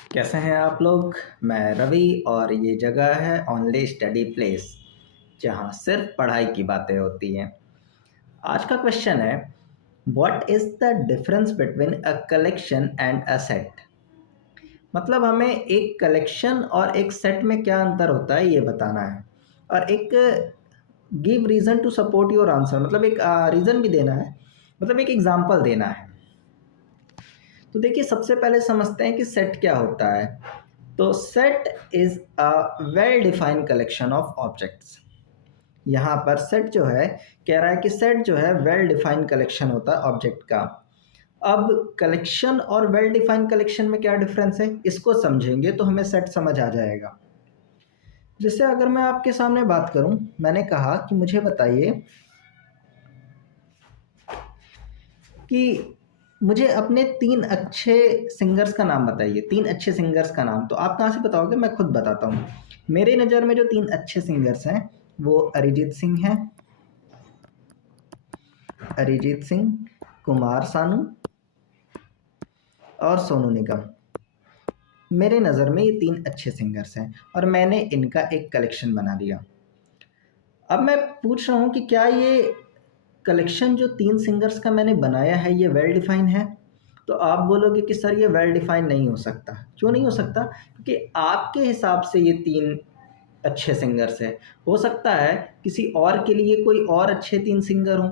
कैसे हैं आप लोग। मैं रवि और ये जगह है ओनली स्टडी प्लेस, जहाँ सिर्फ पढ़ाई की बातें होती हैं। आज का क्वेश्चन है, what is the difference between a collection and a set. मतलब हमें एक कलेक्शन और एक सेट में क्या अंतर होता है ये बताना है, और एक give reason to support your answer, मतलब एक रीज़न भी देना है, मतलब एक एग्जाम्पल देना है। तो देखिए, सबसे पहले समझते हैं कि सेट क्या होता है। तो set is a well defined collection of objects. यहाँ पर सेट जो है, कह रहा है कि सेट जो है वेल डिफाइंड कलेक्शन होता है ऑब्जेक्ट का। अब कलेक्शन और वेल डिफाइंड कलेक्शन में क्या डिफरेंस है, इसको समझेंगे तो हमें सेट समझ आ जाएगा। जैसे अगर मैं आपके सामने बात करूं, मैंने कहा कि मुझे बताइए कि मुझे अपने तीन अच्छे सिंगर्स का नाम बताइए, तीन अच्छे सिंगर्स का नाम। तो आप कहाँ से बताओगे, मैं खुद बताता हूँ। मेरे नज़र में जो तीन अच्छे सिंगर्स हैं वो अरिजीत सिंह हैं, अरिजीत सिंह, कुमार सानू और सोनू निगम। मेरे नज़र में ये तीन अच्छे सिंगर्स हैं और मैंने इनका एक कलेक्शन बना दिया। अब मैं पूछ रहा हूँ कि क्या ये कलेक्शन जो तीन सिंगर्स का मैंने बनाया है ये वेल डिफाइन है। तो आप बोलोगे कि सर ये वेल डिफाइन नहीं हो सकता। क्यों नहीं हो सकता? क्योंकि आपके हिसाब से ये तीन अच्छे सिंगर्स हैं। हो सकता है किसी और के लिए कोई और अच्छे तीन सिंगर हों,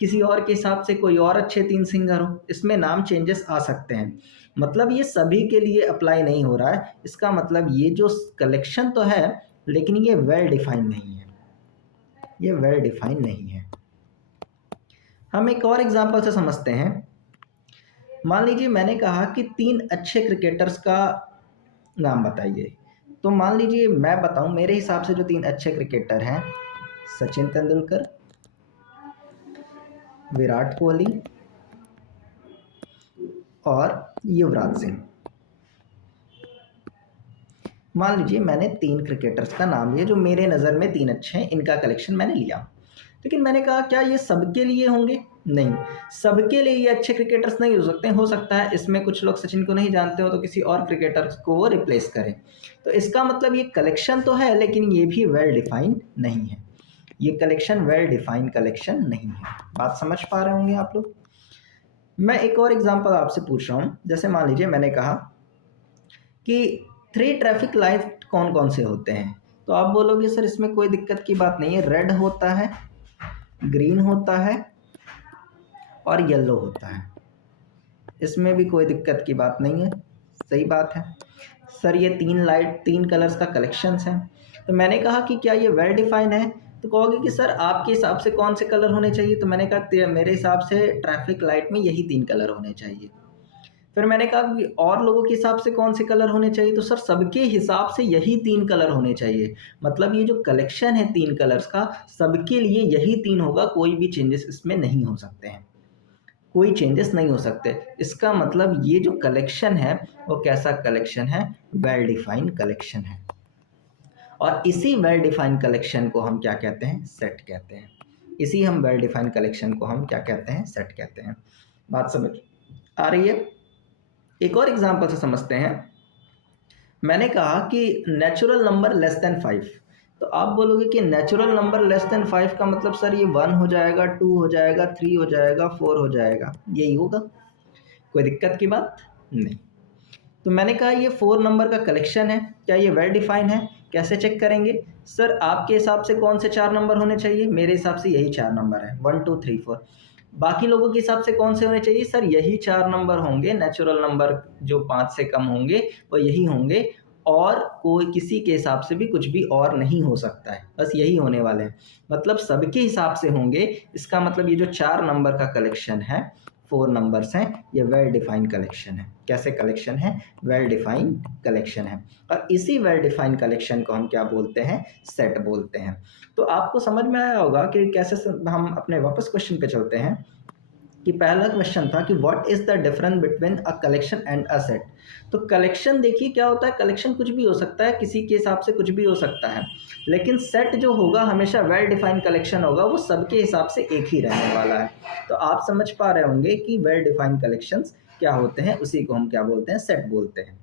किसी और के हिसाब से कोई और अच्छे तीन सिंगर हों, इसमें नाम चेंजेस आ सकते हैं। मतलब ये सभी के लिए अप्लाई नहीं हो रहा है। इसका मतलब ये जो कलेक्शन तो है, लेकिन ये वेल डिफाइन नहीं है, ये वेल डिफाइन नहीं है। हम एक और एग्जांपल से समझते हैं। मान लीजिए मैंने कहा कि तीन अच्छे क्रिकेटर्स का नाम बताइए। तो मान लीजिए मैं बताऊं, मेरे हिसाब से जो तीन अच्छे क्रिकेटर हैं, सचिन तेंदुलकर, विराट कोहली और युवराज सिंह। मान लीजिए मैंने तीन क्रिकेटर्स का नाम लिया जो मेरे नज़र में तीन अच्छे हैं, इनका कलेक्शन मैंने लिया। लेकिन मैंने कहा क्या ये सबके लिए होंगे? नहीं, सबके लिए ये अच्छे क्रिकेटर्स नहीं हो सकते। हो सकता है इसमें कुछ लोग सचिन को नहीं जानते हो तो किसी और क्रिकेटर को वो रिप्लेस करें। तो इसका मतलब ये कलेक्शन तो है, लेकिन ये भी वेल डिफाइंड नहीं है। ये कलेक्शन वेल डिफाइंड कलेक्शन नहीं है। बात समझ पा रहे होंगे आप लोग। मैं एक और एग्जांपल आपसे पूछ रहा हूँ। जैसे मान लीजिए मैंने कहा कि थ्री ट्रैफिक लाइट कौन कौन से होते हैं। तो आप बोलोगे सर इसमें कोई दिक्कत की बात नहीं है, रेड होता है, ग्रीन होता है और येलो होता है। इसमें भी कोई दिक्कत की बात नहीं है। सही बात है सर, ये तीन लाइट तीन कलर्स का कलेक्शंस हैं। तो मैंने कहा कि क्या ये वेल डिफाइन है। तो कहोगे कि सर आपके हिसाब से कौन से कलर होने चाहिए। तो मैंने कहा मेरे हिसाब से ट्रैफिक लाइट में यही तीन कलर होने चाहिए। फिर मैंने कहा कि और लोगों के हिसाब से कौन से कलर होने चाहिए। तो सर सबके हिसाब से यही तीन कलर होने चाहिए। मतलब ये जो कलेक्शन है तीन कलर्स का, सबके लिए यही तीन होगा, कोई भी चेंजेस इसमें नहीं हो सकते हैं, कोई चेंजेस नहीं हो सकते। इसका मतलब ये जो कलेक्शन है वो कैसा कलेक्शन है, वेल डिफाइंड कलेक्शन है। और इसी वेल डिफाइंड कलेक्शन को हम क्या कहते हैं, सेट कहते हैं। इसी हम वेल डिफाइंड कलेक्शन को हम क्या कहते हैं, सेट कहते हैं। बात समझ आ रही है? एक और एग्जांपल से समझते हैं। मैंने कहा कि नेचुरल नंबर लेस देन 5। तो आप बोलोगे कि नेचुरल नंबर लेस देन 5 का मतलब सर ये 1 हो जाएगा, 2 हो जाएगा, 3 हो जाएगा, 4 हो जाएगा, यही होगा। कोई दिक्कत की बात नहीं। तो मैंने कहा ये 4 नंबर का कलेक्शन है, क्या ये वेल डिफाइन है? कैसे चेक करेंगे? सर आपके हिसाब से कौन से चार नंबर होने चाहिए? मेरे हिसाब से यही चार नंबर है, 1 2 3 4। बाकी लोगों के हिसाब से कौन से होने चाहिए? सर यही चार नंबर होंगे, नेचुरल नंबर जो 5 से कम होंगे वो यही होंगे, और कोई किसी के हिसाब से भी कुछ भी और नहीं हो सकता है, बस यही होने वाले हैं। मतलब सबके हिसाब से होंगे। इसका मतलब ये जो चार नंबर का कलेक्शन है, 4 नंबर्स हैं, ये वेल डिफाइंड कलेक्शन है। कैसे कलेक्शन है? वेल डिफाइंड कलेक्शन है। और इसी वेल डिफाइंड कलेक्शन को हम क्या बोलते हैं, सेट बोलते हैं। तो आपको समझ में आया होगा कि कैसे हम अपने वापस क्वेश्चन पे चलते हैं। कि पहला क्वेश्चन था कि what is the difference between a collection and a set. तो कलेक्शन देखिए क्या होता है, कलेक्शन कुछ भी हो सकता है, किसी के हिसाब से कुछ भी हो सकता है। लेकिन सेट जो होगा हमेशा वेल डिफाइंड कलेक्शन होगा, वो सबके हिसाब से एक ही रहने वाला है। तो आप समझ पा रहे होंगे कि वेल डिफाइंड कलेक्शंस क्या होते हैं, उसी को हम क्या बोलते हैं, सेट बोलते हैं।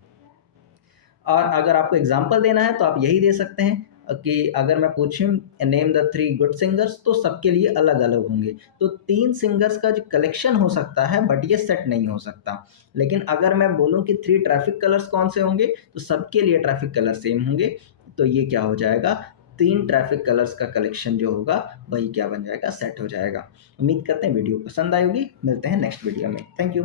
और अगर आपको एग्जांपल देना है तो आप यही दे सकते हैं कि अगर मैं पूछूं नेम द 3 गुड सिंगर्स, तो सबके लिए अलग अलग होंगे। तो 3 सिंगर्स का जो कलेक्शन हो सकता है, बट ये सेट नहीं हो सकता। लेकिन अगर मैं बोलूं कि 3 ट्रैफिक कलर्स कौन से होंगे, तो सबके लिए ट्रैफिक कलर सेम होंगे। तो ये क्या हो जाएगा, 3 ट्रैफिक कलर्स का कलेक्शन जो होगा वही क्या बन जाएगा, सेट हो जाएगा। उम्मीद करते हैं वीडियो पसंद आई होगी। मिलते हैं नेक्स्ट वीडियो में। Thank you.